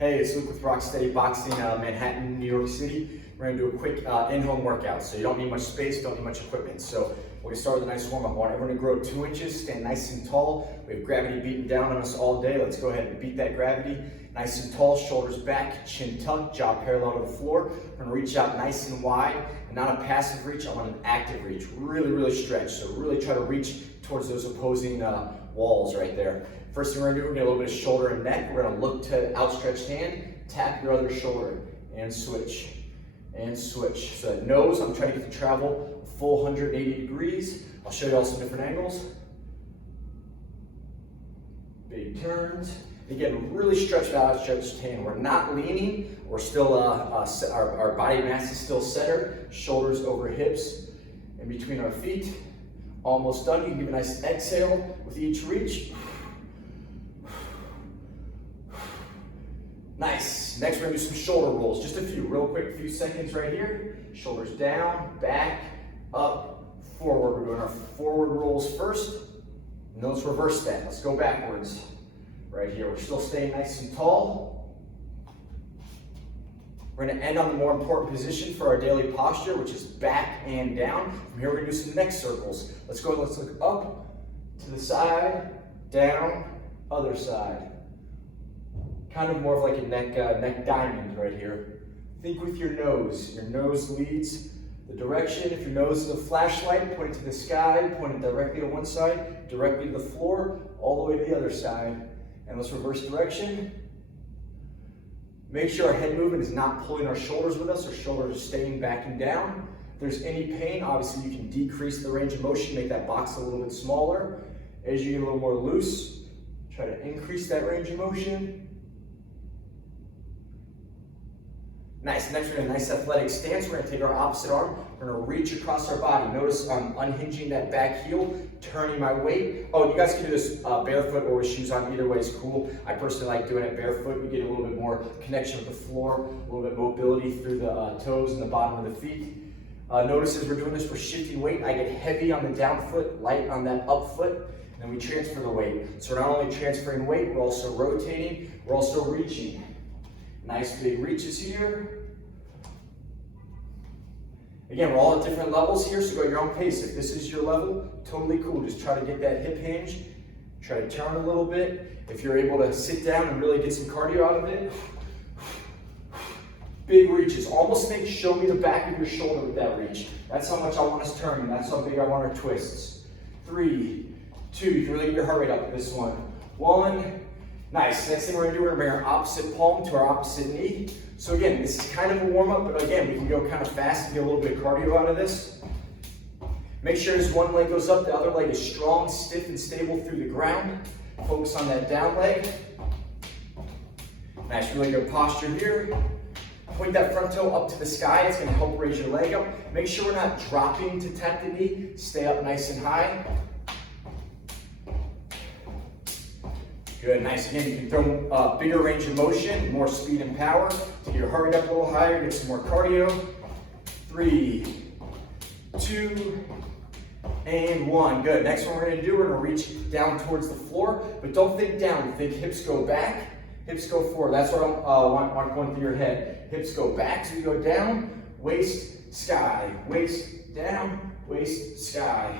Hey, it's Luke with Rocksteady Boxing, Manhattan, New York City. We're gonna do a quick in-home workout, so you don't need much space, don't need much equipment. So we're gonna start with a nice warm-up. I want everyone to grow 2 inches, stand nice and tall. We have gravity beating down on us all day. Let's go ahead and beat that gravity. Nice and tall, shoulders back, chin tucked, jaw parallel to the floor. We're gonna reach out nice and wide, and not a passive reach, I want an active reach. Really, really stretch, so really try to reach towards those opposing walls right there. First thing we're gonna do, we're gonna get a little bit of shoulder and neck. We're gonna look to outstretched hand, tap your other shoulder, and switch, and switch. So that nose, I'm trying to get to travel a full 180 degrees. I'll show you all some different angles. Big turns. Again, really stretch that outstretched hand. We're not leaning. We're still, our body mass is still centered. Shoulders over hips, in between our feet. Almost done. You can give a nice exhale with each reach. Nice. Next, we're gonna do some shoulder rolls. Just a few, real quick, few seconds right here. Shoulders down, back, up, forward. We're doing our forward rolls first, and then let's reverse that. Let's go backwards right here. We're still staying nice and tall. We're gonna end on the more important position for our daily posture, which is back and down. From here, we're gonna do some neck circles. Let's go, let's look up, to the side, down, other side. Kind of more of like a neck diamond right here. Think with your nose. Your nose leads the direction. If your nose is a flashlight, point it to the sky, point it directly to one side, directly to the floor, all the way to the other side. And let's reverse direction. Make sure our head movement is not pulling our shoulders with us. Our shoulders are staying back and down. If there's any pain, obviously you can decrease the range of motion, make that box a little bit smaller. As you get a little more loose, try to increase that range of motion. Nice. Next, we're going to nice athletic stance. We're going to take our opposite arm. We're going to reach across our body. Notice I'm unhinging that back heel, turning my weight. Oh, you guys can do this barefoot or with shoes on. Either way is cool. I personally like doing it barefoot. You get a little bit more connection with the floor, a little bit mobility through the toes and the bottom of the feet. Notice as we're doing this, we're shifting weight. I get heavy on the down foot, light on that up foot, and we transfer the weight. So we're not only transferring weight, we're also rotating, we're also reaching. Nice big reaches here. Again, we're all at different levels here, so go at your own pace. If this is your level, totally cool. Just try to get that hip hinge. Try to turn a little bit. If you're able to sit down and really get some cardio out of it. Big reaches. Almost think, show me the back of your shoulder with that reach. That's how much I want us turning. That's how big I want our twists. 3, 2. You can really get your heart rate up with this one. 1. Nice. Next thing we're going to do, we're going to bring our opposite palm to our opposite knee. So again, this is kind of a warm-up, but again, we can go kind of fast and get a little bit of cardio out of this. Make sure as one leg goes up, the other leg is strong, stiff, and stable through the ground. Focus on that down leg. Nice, really good posture here. Point that front toe up to the sky. It's going to help raise your leg up. Make sure we're not dropping to tap the knee. Stay up nice and high. Good, nice. Again, you can throw a bigger range of motion, more speed and power to get your heart rate up a little higher, get some more cardio. 3, 2, and 1. Good. Next one we're going to do, we're going to reach down towards the floor, but don't think down. Think hips go back, hips go forward. That's what I want going through your head. Hips go back, so you go down, waist, sky, waist, down, waist, sky.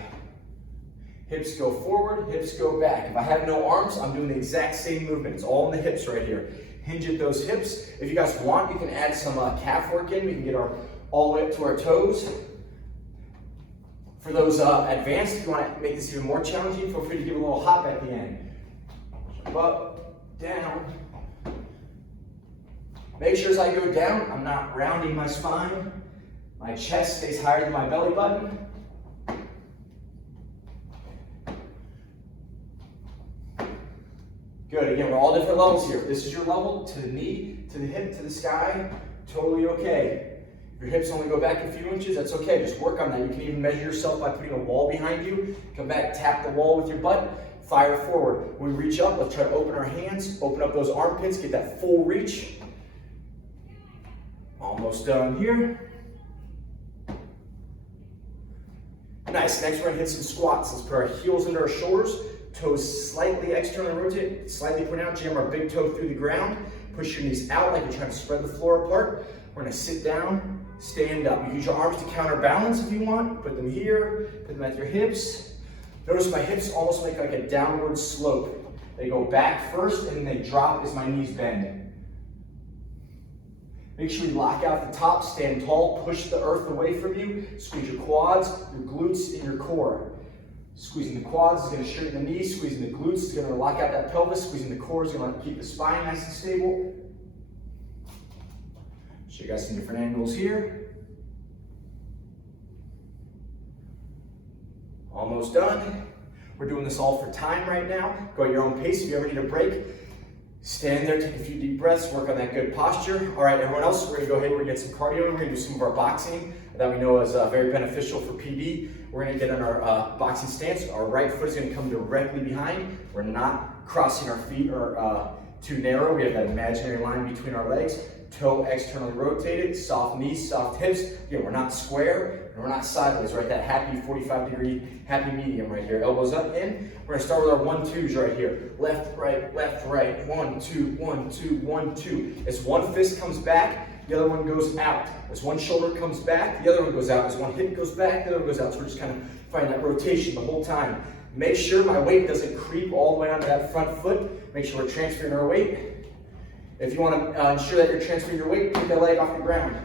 Hips go forward, hips go back. If I have no arms, I'm doing the exact same movement. It's all in the hips right here. Hinge at those hips. If you guys want, you can add some calf work in. We can get all the way up to our toes. For those advanced, if you want to make this even more challenging, feel free to give a little hop at the end. Jump up, down. Make sure as I go down, I'm not rounding my spine. My chest stays higher than my belly button. Good, again, we're all different levels here. If this is your level, to the knee, to the hip, to the sky, totally okay. If your hips only go back a few inches, that's okay. Just work on that. You can even measure yourself by putting a wall behind you. Come back, tap the wall with your butt, fire forward. When we reach up, let's try to open our hands, open up those armpits, get that full reach. Almost done here. Nice, next we're gonna hit some squats. Let's put our heels into our shoulders, toes slightly externally rotate, slightly point out, jam our big toe through the ground, Push your knees out like you're trying to spread the floor apart. We're gonna sit down, stand up. You can use your arms to counterbalance if you want. Put them here, put them at your hips. Notice my hips almost make like a downward slope. They go back first and then they drop as my knees bend. Make sure you lock out the top, stand tall, push the earth away from you. Squeeze your quads, your glutes, and your core. Squeezing the quads is going to straighten the knees. Squeezing the glutes is going to lock out that pelvis. Squeezing the core is going to keep the spine nice and stable. Show you guys some different angles here. Almost done. We're doing this all for time right now. Go at your own pace. If you ever need a break, stand there, take a few deep breaths, work on that good posture. All right, everyone else, we're going to go ahead and we're going to get some cardio. We're going to do some of our boxing that we know is very beneficial for PD. We're going to get on our boxing stance. Our right foot is going to come directly behind. We're not crossing our feet or too narrow. We have that imaginary line between our legs. Toe externally rotated, soft knees, soft hips. Again, we're not square and we're not sideways, right? That happy 45-degree, happy medium right here. Elbows up, in. We're gonna start with our 1-2s right here. Left, right, 1, 2, 1, 2, 1, 2. As one fist comes back, the other one goes out. As one shoulder comes back, the other one goes out. As one hip goes back, the other one goes out. So we're just kind of finding that rotation the whole time. Make sure my weight doesn't creep all the way onto that front foot. Make sure we're transferring our weight. If you want to ensure that you're transferring your weight, take that leg off the ground.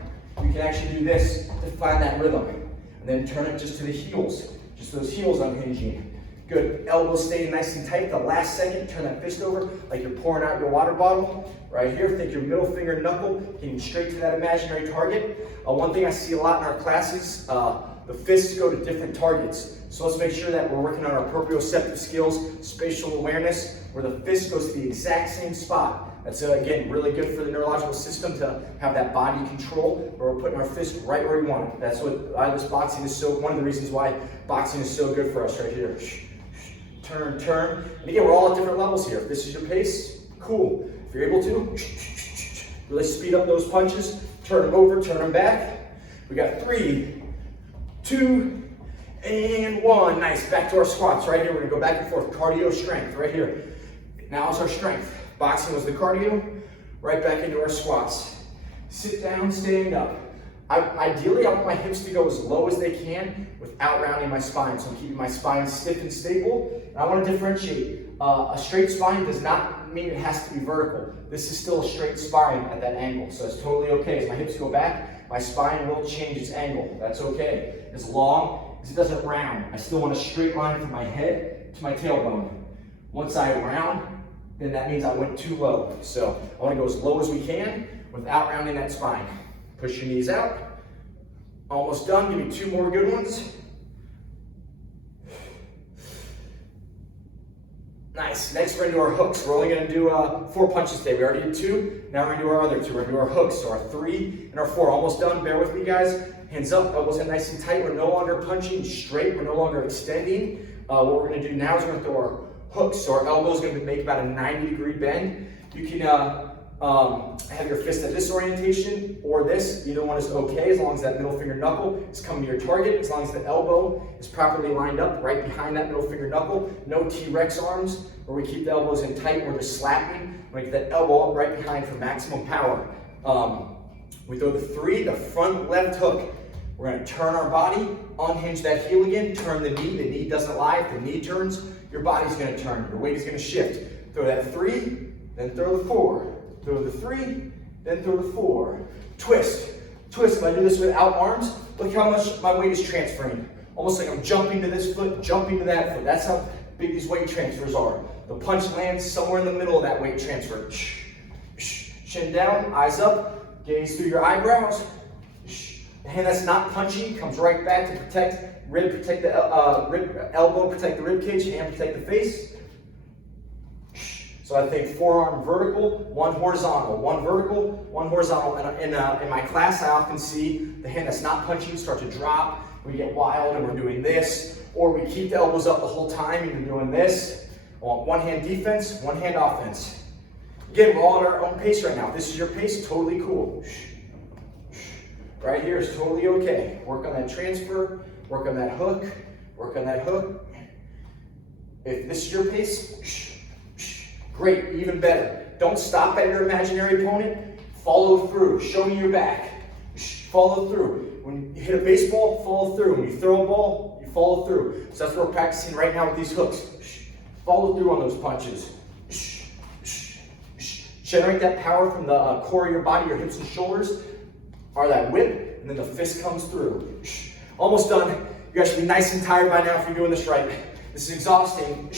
You can actually do this to find that rhythm. And then turn it just to the heels. Just those heels unhinging. Good. Elbows staying nice and tight. The last second, turn that fist over like you're pouring out your water bottle. Right here, think your middle finger knuckle getting straight to that imaginary target. One thing I see a lot in our classes, the fists go to different targets. So let's make sure that we're working on our proprioceptive skills, spatial awareness, where the fist goes to the exact same spot. That's, again, really good for the neurological system to have that body control, where we're putting our fist right where we want it. That's why this boxing is so, one of the reasons why boxing is so good for us right here. Turn, turn. And again, we're all at different levels here. If this is your pace, cool. If you're able to, really speed up those punches. Turn them over, turn them back. We got 3, 2, and 1. Nice. Back to our squats right here. We're going to go back and forth. Cardio strength right here. Now is our strength. Boxing was the cardio, right back into our squats. Sit down, stand up. Ideally, I want my hips to go as low as they can without rounding my spine. So I'm keeping my spine stiff and stable. And I want to differentiate. A straight spine does not mean it has to be vertical. This is still a straight spine at that angle. So it's totally okay. As my hips go back, my spine will change its angle. That's okay. As long as it doesn't round. I still want a straight line from my head to my tailbone. Once I round, then that means I went too low. So I want to go as low as we can without rounding that spine. Push your knees out. Almost done. Give me 2 more good ones. Nice. Next, we're going to do our hooks. We're only going to do 4 punches today. We already did 2. Now we're going to do our other 2. We're going to do our hooks. So our 3 and our 4. Almost done. Bear with me, guys. Hands up. Elbows in nice and tight. We're no longer punching straight. We're no longer extending. What we're going to do now is we're going to throw our hooks. So our elbow is going to make about a 90-degree bend. You can have your fist at this orientation or this. Either one is okay as long as that middle finger knuckle is coming to your target. As long as the elbow is properly lined up right behind that middle finger knuckle. No T-Rex arms where we keep the elbows in tight. We're just slapping. We get that elbow up right behind for maximum power. We throw the 3, the front left hook. We're going to turn our body, unhinge that heel again, turn the knee. The knee doesn't lie. If the knee turns, your body's going to turn. Your weight is going to shift. Throw that 3, then throw the 4. Throw the 3, then throw the 4. Twist. Twist. If I do this without arms, look how much my weight is transferring. Almost like I'm jumping to this foot, jumping to that foot. That's how big these weight transfers are. The punch lands somewhere in the middle of that weight transfer. Chin down, eyes up, gaze through your eyebrows. The hand that's not punching comes right back to protect rib, protect the elbow, protect the rib cage, hand protect the face. So I think forearm vertical, 1 horizontal, 1 vertical, 1 horizontal. And in my class, I often see the hand that's not punching start to drop. We get wild and we're doing this, or we keep the elbows up the whole time and we're doing this. I want 1 hand defense, 1 hand offense. Again, we're all at our own pace right now. If this is your pace, totally cool. Right here is totally okay. Work on that transfer, work on that hook, work on that hook. If this is your pace, great, even better. Don't stop at your imaginary opponent. Follow through. Show me your back. Follow through. When you hit a baseball, follow through. When you throw a ball, you follow through. So that's what we're practicing right now with these hooks. Follow through on those punches. Generate that power from the core of your body, your hips and shoulders, or that whip, and then the fist comes through. Almost done. You guys should be nice and tired by now if you're doing this right. This is exhausting.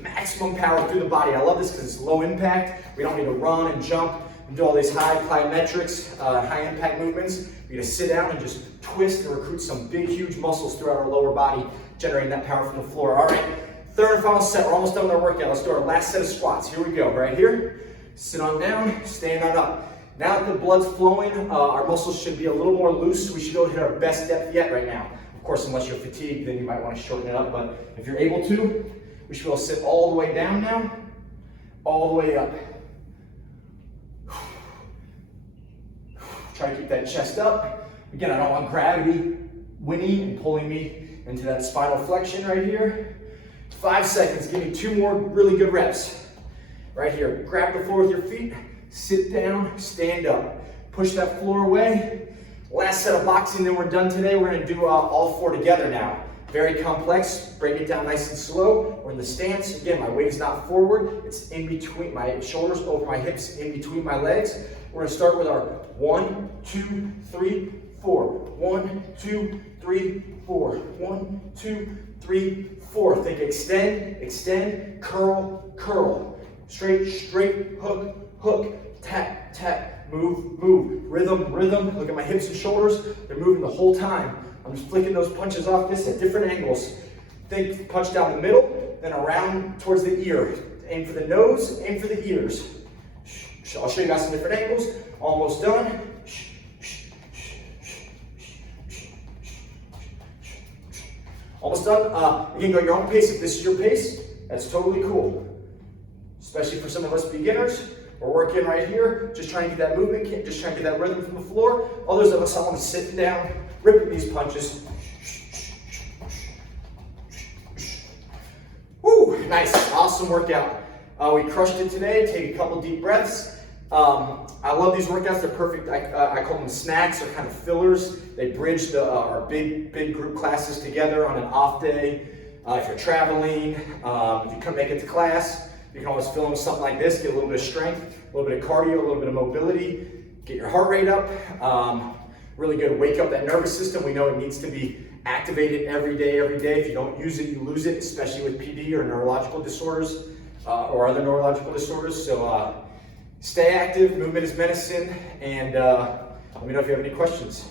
Maximum power through the body. I love this because it's low impact. We don't need to run and jump and do all these high plyometrics, high impact movements. We need to sit down and just twist and recruit some big, huge muscles throughout our lower body, generating that power from the floor. All right, third and final set. We're almost done with our workout. Let's do our last set of squats. Here we go. Right here. Sit on down, stand on up. Now that the blood's flowing, our muscles should be a little more loose. We should go hit our best depth yet right now. Of course, unless you're fatigued, then you might want to shorten it up. But if you're able to, we should be able to sit all the way down now, all the way up. Try to keep that chest up. Again, I don't want gravity winning and pulling me into that spinal flexion right here. 5 seconds, give me 2 more really good reps. Right here, grab the floor with your feet, sit down, stand up. Push that floor away. Last set of boxing, then we're done today. We're gonna do all 4 together now. Very complex, break it down nice and slow. We're in the stance. Again, my weight is not forward. It's in between my shoulders, over my hips, in between my legs. We're gonna start with our 1, 2, 3, 4. 1, 2, 3, 4. 1, 2, 3, 4. Think extend, extend, curl, curl. Straight, straight, hook, hook, tap, tap, move, move. Rhythm, rhythm. Look at my hips and shoulders. They're moving the whole time. I'm just flicking those punches off this at different angles. Think punch down the middle, then around towards the ear. Aim for the nose, aim for the ears. I'll show you guys some different angles. Almost done. Almost done. You can go at your own pace. If this is your pace, that's totally cool. Especially for some of us beginners. We're working right here, just trying to get that movement, just trying to get that rhythm from the floor. Others of us, I want to sit down, ripping these punches. Woo, nice, awesome workout. We crushed it today. Take a couple deep breaths. I love these workouts. They're perfect. I call them snacks. They're kind of fillers. They bridge our big group classes together on an off day. If you're traveling, if you couldn't make it to class, you can always fill in with something like this. Get a little bit of strength, a little bit of cardio, a little bit of mobility. Get your heart rate up. Really good. Wake up that nervous system. We know it needs to be activated every day, every day. If you don't use it, you lose it, especially with PD or neurological disorders or other neurological disorders. So stay active. Movement is medicine. And let me know if you have any questions.